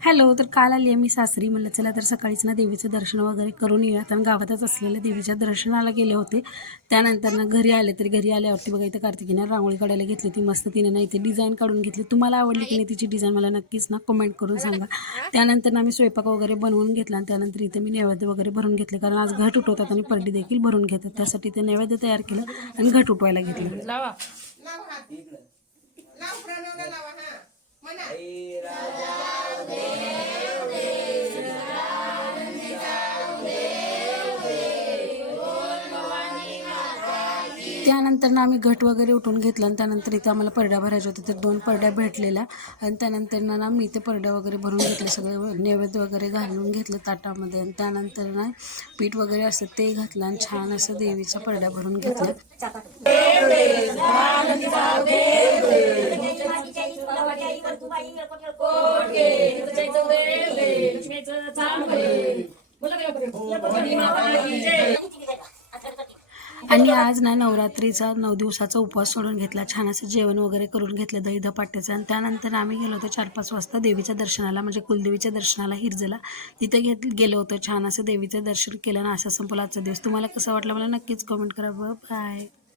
Hello. तर काल आली आहे मी सासरी. म्हणलं चला तर सकाळीच ना देवीचं दर्शन वगैरे करून येऊयात. आणि गावातच असलेल्या देवीच्या दर्शनाला गेले होते. त्यानंतर ना घरी आले. तरी घरी आल्यावरती बघा इथं कार्तिकीने रांगोळी काढायला घेतली होती मस्त. तिने ना इथे डिझाईन काढून घेतली. तुम्हाला आवडली की नाही तिची डिझाईन मला नक्कीच ना कमेंट करून सांगा. त्यानंतर ना मी स्वयंपाक वगैरे बनवून घेतला. आणि त्यानंतर इथे मी नैवेद्य वगैरे भरून घेतले, कारण आज घट उठवतात आणि परडी देखील भरून घेतात. त्यासाठी ते नैवेद्य तयार केलं आणि घट उठवायला घेतलं. त्यानंतर ना आम्ही घट वगैरे उठून घेतलं. आणि त्यानंतर इथे आम्हाला परड्या भरायच्या होत्या, तर 2 परड्या भेटलेल्या. आणि त्यानंतर ना मी इथे परड्या वगैरे भरून घेतले, सगळे नैवेद्य वगैरे घालून घेतलं ताटामध्ये. आणि त्यानंतर ना पीठ वगैरे असतं ते घातलं आणि छान असं देवीच्या परड्या भरून घेतल्या. आणि आज ना नवरात्रीचा 9 दिवसाचा उपवास सोडून घेतला. छान असं जेवण वगैरे करून घेतलं दही धपाट्याचं. आणि त्यानंतर आम्ही गेलो होतो 4-5 वाजता देवीच्या दर्शनाला, म्हणजे कुलदेवीच्या दर्शनाला हिरजला. तिथे गेलो होतो. छान असं देवीचं दर्शन केलं ना. असं संपला आजचा दिवस. तुम्हाला कसं वाटलं मला नक्कीच कमेंट करा. बाय.